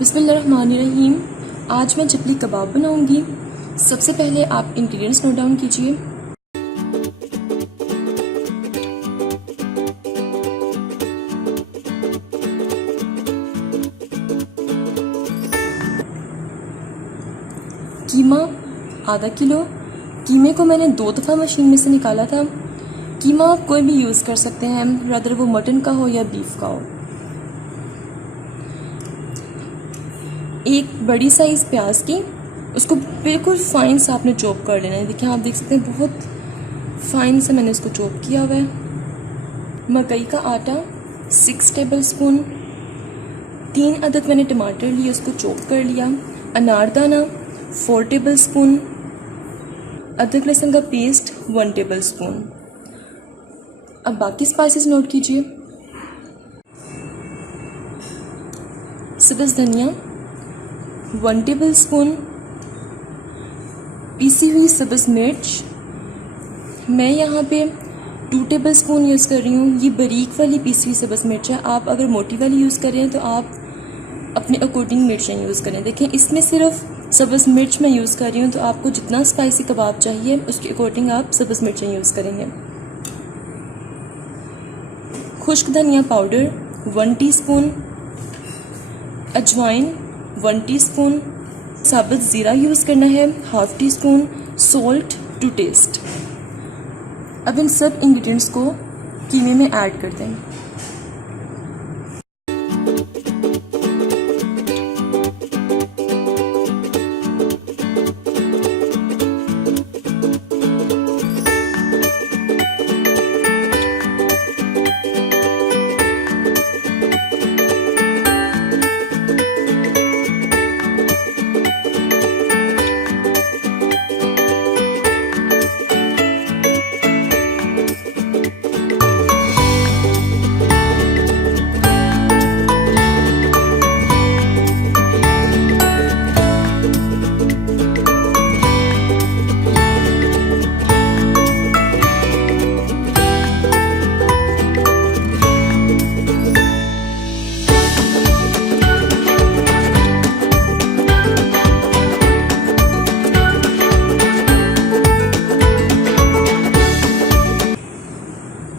बिस्मिल्लाहिर्रहमानिर्रहीम। आज मैं चिपली कबाब बनाऊंगी। सबसे पहले आप इंग्रेडिएंट्स नोट डाउन कीजिए। कीमा आधा किलो। कीमे को मैंने 2 दफ़ा मशीन में से निकाला था। कीमा आप कोई भी यूज़ कर सकते हैं, रादर वो मटन का हो या बीफ का हो। एक बड़ी साइज़ प्याज की, उसको बिल्कुल फाइन सा आपने चॉप कर लेना है। देखिए, आप देख सकते हैं बहुत फाइन से मैंने इसको चॉप किया हुआ है। मकई का आटा 6 टेबल स्पून। 3 अदद मैंने टमाटर लिए, उसको चॉप कर लिया। अनारदाना 4 टेबल स्पून। अदरक लहसुन का पेस्ट 1 टेबल स्पून। अब बाकी स्पाइसेस नोट कीजिए। सब्ज़ धनिया 1 टेबल स्पून। पीसी हुई सब्ज़ मिर्च मैं यहाँ पे 2 टेबल स्पून यूज़ कर रही हूँ। ये बारीक वाली पीसी हुई सब्ज़ मिर्च है। आप अगर मोटी वाली यूज़ कर रहे हैं तो आप अपने अकॉर्डिंग मिर्चें यूज़ करें। देखें, इसमें सिर्फ सब्ज़ मिर्च मैं यूज़ कर रही हूँ, तो आपको जितना स्पाइसी कबाब चाहिए उसके अकॉर्डिंग आप सब्ज़ मिर्चें यूज़ करेंगे। खुश्क धनिया पाउडर 1 टीस्पून। अजवाइन 1 टीस्पून। साबुत ज़ीरा यूज़ करना है 1/2 टीस्पून। Salt to test. अब इन सब इंग्रेडिएंट्स को कीमे में ऐड कर दें।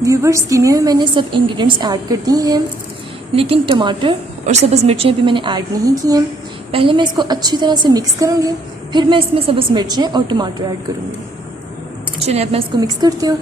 व्यूवर्स, कीमे में मैंने सब इंग्रेडिएंट्स ऐड कर दिए हैं, लेकिन टमाटर और सब्ज़ मिर्चें भी मैंने ऐड नहीं की हैं। पहले मैं इसको अच्छी तरह से मिक्स करूँगी, फिर मैं इसमें सब्ज़ मिर्चें और टमाटर ऐड करूँगी। चलिए अब मैं इसको मिक्स करती हूँ।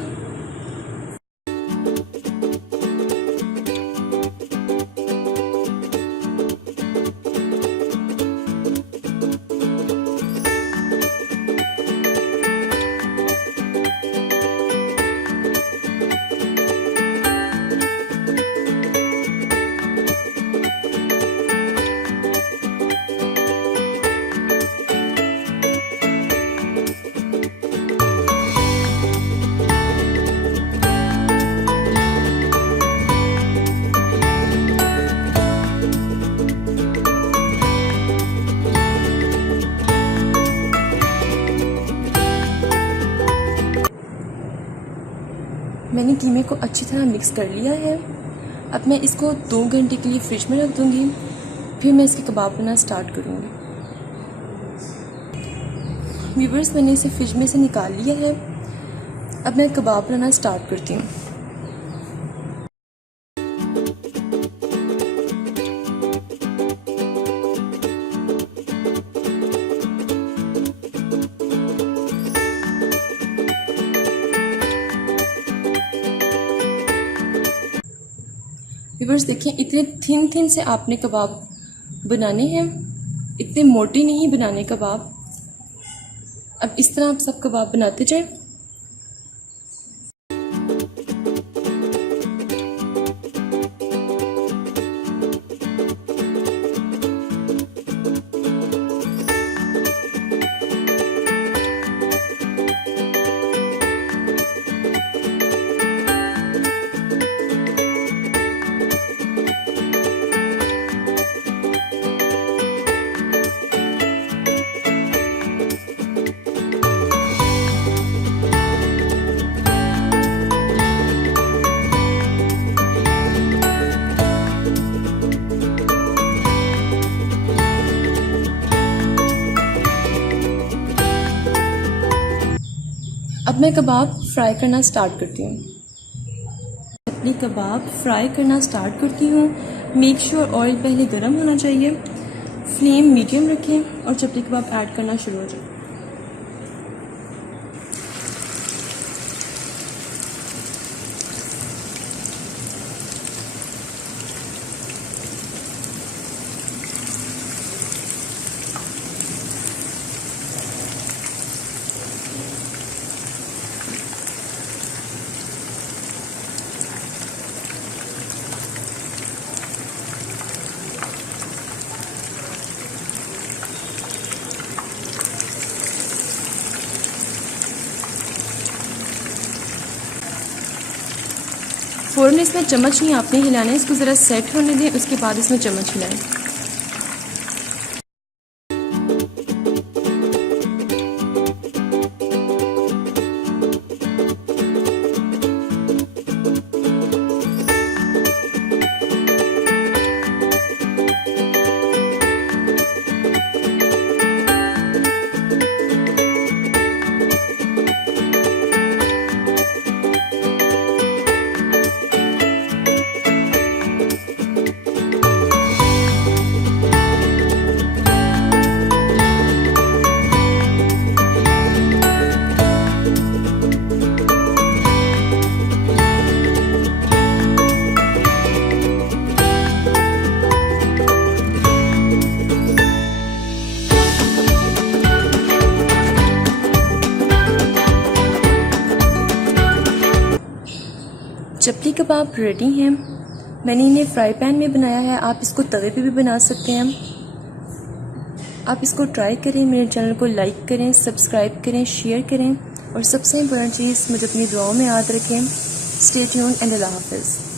मैंने कीमे को अच्छी तरह मिक्स कर लिया है। अब मैं इसको 2 घंटे के लिए फ्रिज में रख दूँगी, फिर मैं इसके कबाब बनाना स्टार्ट करूँगी। व्यूवर्स, मैंने इसे फ्रिज में से निकाल लिया है। अब मैं कबाब बनाना स्टार्ट करती हूँ। व्यूवर्स, देखिए, इतने थिन से आपने कबाब बनाने हैं, इतने मोटे नहीं बनाने कबाब। अब इस तरह आप सब कबाब बनाते जाएं। अब मैं कबाब फ्राई करना स्टार्ट करती हूँ। चपली कबाब फ्राई करना स्टार्ट करती हूँ। मेक श्योर ऑयल पहले गर्म होना चाहिए। फ्लेम मीडियम रखें और चपली कबाब ऐड करना शुरू हो जाए। फ़ौरन इसमें चम्मच नहीं आपने हिलाना है, इसको ज़रा सेट होने दें, उसके बाद इसमें चम्मच हिलाएं। चपली कबाब रेडी हैं। मैंने इन्हें फ्राई पैन में बनाया है, आप इसको तवे पे भी बना सकते हैं। आप इसको ट्राई करें, मेरे चैनल को लाइक करें, सब्सक्राइब करें, शेयर करें और सबसे इम्पोर्टेंट चीज़ मुझे अपनी दुआओं में याद रखें। स्टे ट्यून्ड एंड अल्लाह हाफ़िज़।